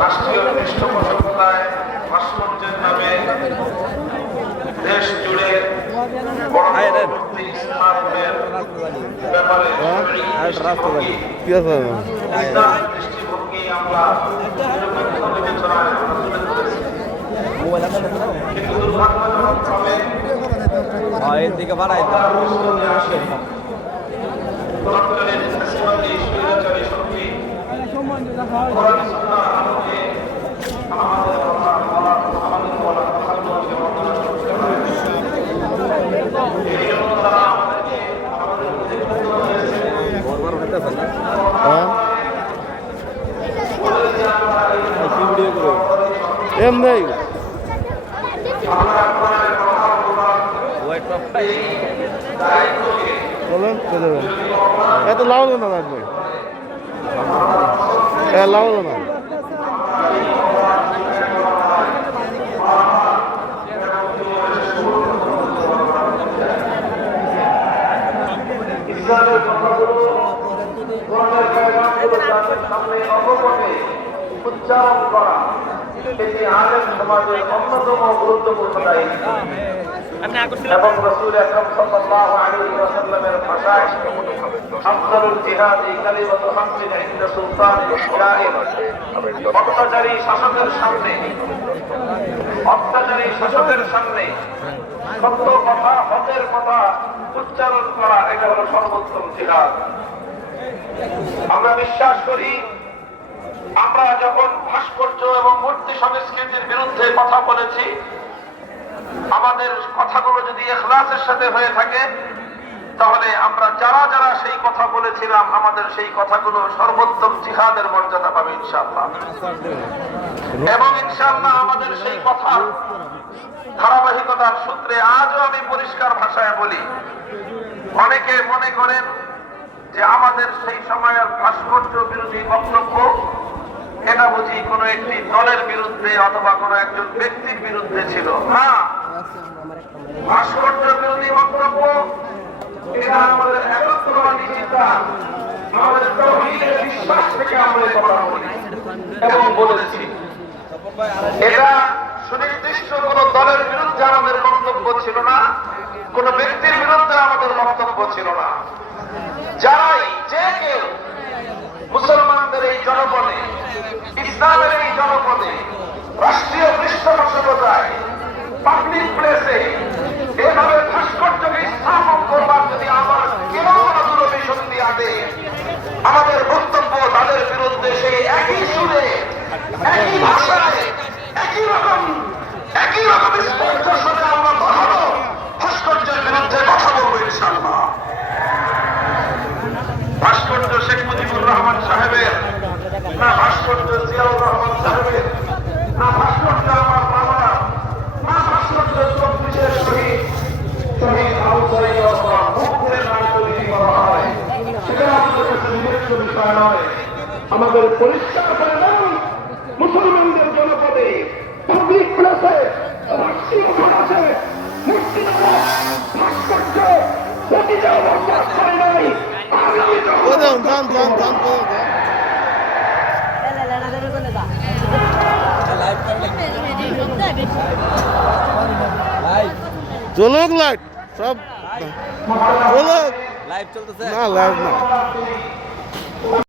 রাষ্ট্রীয় পৃষ্ঠপোষকতায় ভাস্কর্যের নামে দেশ জুড়ে ইসলামের ব্যাপারে দৃষ্টিভঙ্গি আমরা নিরপেক্ষ বিবেচনায় তুলে ধরেছি। কিন্তু দুর্ভাগ্যজনকভাবে এদিকে বাড়াই তৎকালীন ফ্যাসিবাদী স্বৈরাচারী শক্তি কোরআন সুন্নাহর আলোকে আমাদের বলা কথাগুলোকে বর্ণনা করতে হয়। এই জন্য তারা আমাদেরকে আমাদের মধ্যে মুক্ত হয়েছে। বলেন এত লাভ না লাগবে লাভ না ইসলামের কথাগুলো কোরআনের পয়গামগুলো তাদের সামনে অবগতে উচ্চারণ করা এটি আলেম সমাজের অন্যতম গুরুত্বপূর্ণ দায়িত্ব এবং রাসূল আকরাম সাল্লাল্লাহু আলাইহি ওয়াসাল্লামের ভাষায় আফদালুল জিহাদি কালিমাতু হাক্কিন ইনদা সুলতানিল জাহির অত্যাচারী শাসকের সামনে সত্য কথা হকের কথা উচ্চারণ করা এটা হলো সর্বোত্তম জিহাদ। আমরা বিশ্বাস করি আমরা যখন ভাস্কর্য এবং মূর্তি সংস্কৃতির বিরুদ্ধে কথা বলেছি, আমাদের কথাগুলো যদি ইখলাসের সাথে হয়ে থাকে তাহলে আমরা যারা সেই কথা বলেছিলাম আমাদের সেই কথাগুলো সর্বোত্তম জিহাদের মর্যাদা পাবে ইনশাআল্লাহ। এবং ইনশাআল্লাহ আমাদের সেই কথা ধারাবাহিকতার সূত্রে আজও আমি পরিষ্কার ভাষায় বলি, অনেকে মনে করেন যে আমাদের সেই সময়ের ভাস্কর্য বিরোধী বক্তব্য এটা বুঝি কোনো একটি দলের বিরুদ্ধে অথবা কোনো একজন ব্যক্তির বিরুদ্ধে ছিল না। ভাস্কর্য বিরোধী বক্তব্য এটা আমাদের একত্রবাদী চিন্তা, আমাদের তাওহীদের বিশ্বাস থেকে আমরা কথা বলি এবং বলেছি। এটা সুনির্দিষ্ট কোনো দলের বিরুদ্ধে আমাদের বক্তব্য ছিল না, কোনো ব্যক্তির বিরুদ্ধে আমাদের বক্তব্য ছিল না। যে কেউ মুসলমানদের এই জনপদে, ইসলামের এই জনপদে, রাষ্ট্রীয় পৃষ্ঠপোষকতায়, পাবলিক প্লেসে এভাবে ভাস্কর্যকে স্থাপন করবার যদি আমার কেউ দূরভিসন্ধি আদে, আমাদের বক্তব্য তাদের বিরুদ্ধে সেই একই সুরে, একই ভাষায়, একই রকম স্পষ্ট সুরে আমরা কখনো ভাস্কর্যের বিরুদ্ধে কথা বলবো ইনশাআল্লাহ। ভাস্কর্য শেখ মুজিবুর রহমান সাহেবের না, ভাস্কর্য জিয়াউর রহমান সাহেবের না, ভাস্কর্য আমার বাবার না, ভাস্কর্য 24-এর শহীদ মুক্তির নাম তৈরি করা হয়, সেটা আমাদের কাছে নিজস্ব বিষয় নয়। আমাদের পরিষ্কার করে দেন, মুসলমানদের জনপদে পাবলিক প্লেসে আছে মূর্তি ভাস্কর্য অতীতেও বরবাদ করে নাই। চলুক লাইট সব লাইভ চলতেছে না লাইভ না